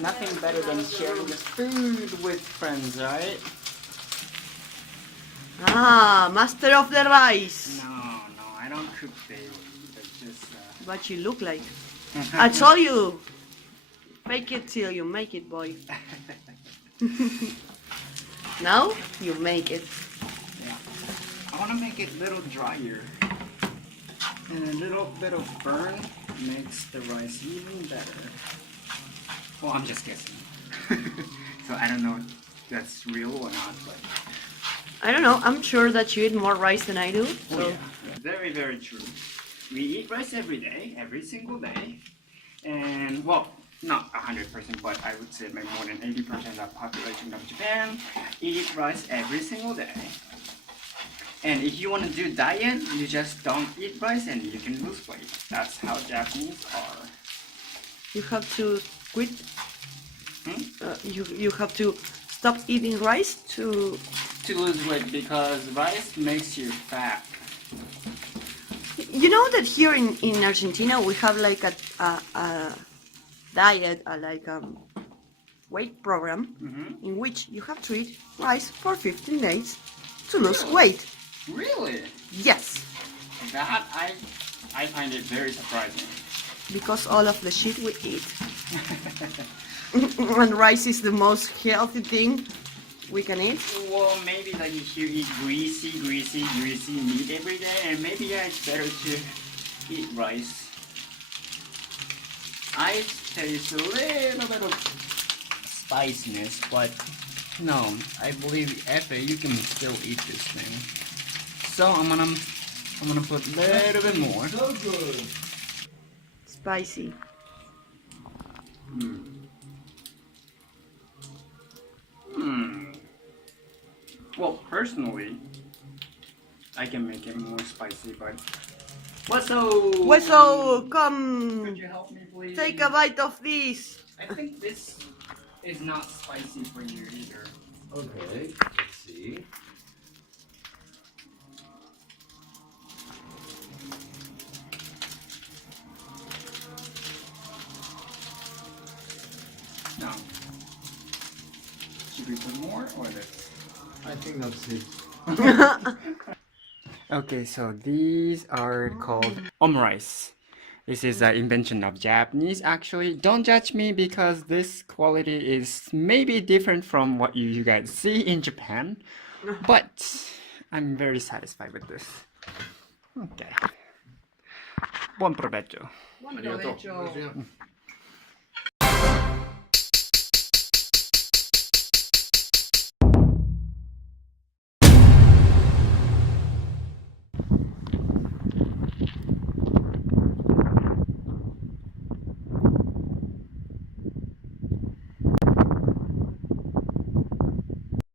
Nothing better than sharing the food with friends, right? Ah, master of the rice. No, I don't cook daily. Just. What you look like. I told you. Fake it till you make it, boy. Now you make it. Yeah. I want to make it a little drier. And a little bit of burn makes the rice even better. Well, I'm just guessing. So I don't know if that's real or not, but... I don't know. I'm sure that you eat more rice than I do. So. Oh, yeah. Very, very true. We eat rice every day, every single day. And, well, not 100%, but I would say maybe more than 80% of the population of Japan eat rice every single day. And if you want to do diet, you just don't eat rice and you can lose weight. That's how Japanese are. You have to quit. You have to stop eating rice to lose weight because rice makes you fat. You know that here in Argentina we have like a diet, weight program in which you have to eat rice for 15 days to lose weight. Really? Yes. That I find it very surprising. Because all of the shit we eat. And rice is the most healthy thing we can eat. Well, maybe like if you eat greasy meat every day, and maybe yeah, it's better to eat rice. I taste a little bit of spiciness, but no, I believe Effie, you can still eat this thing. So I'm gonna put a little bit more. So good. Spicy. Well, personally, I can make it more spicy, but Weso, come. Could you help me, please? Take a bite of this. I think this is not spicy for you either. Okay, let's see. No. Should we put more or less? I think that's it. Okay, so these are called omurice. This is an invention of Japanese actually. Don't judge me because this quality is maybe different from what you guys see in Japan. But I'm very satisfied with this. Okay. Buon provecho. Buon provecho.